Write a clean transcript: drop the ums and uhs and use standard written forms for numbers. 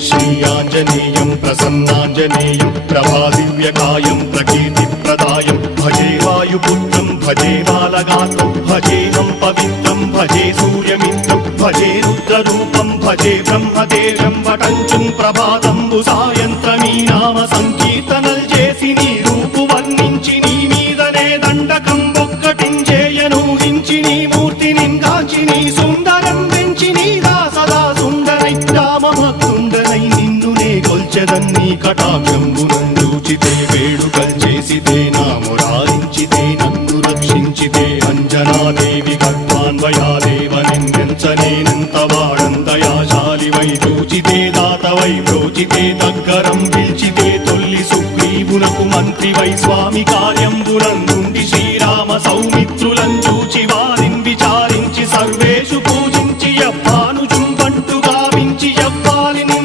श्रीयाञ्जनेयं प्रसन्नाञ्जनेयं प्रभादिव्यकायं प्रकीर्तिप्रदायं भजे वायुपुत्रं भजे बालगात्रं भजेऽहं पवित्रं भजे सूर्यमित्रं भजे रुद्ररूपं भजे ब्रह्मदेवं वटञ्चं ప్రభాతంబు సాయంత్రమీ నామ సంకీర్తనల్ చేసి నీ రూపు వర్ణించి నీ మీదనే దండకం ఒక్కటించేయను హించి నీ మూర్తిని గాంచి నీ సుందరం పెంచి నీ దాసదా సుందరై రామభక్తుండనై నిన్నునే కొల్చెదన్ని కటాక్షంబునందూచితే వేడుకల్ చేసితే నా మురారించితే నన్ను రక్షించితే అంజనాదేవి గర్భాన్వయాదేవ నిన్నెంచనేనంత వాడంతయాశాలివై చూచితే దాతవై బ్రోచితే దగ్గరం పిలిచితే తొల్లి సుగ్రీవునకు మంత్రివై స్వామి కార్యంబునందుండి శ్రీరామ సౌమిత్రులంచు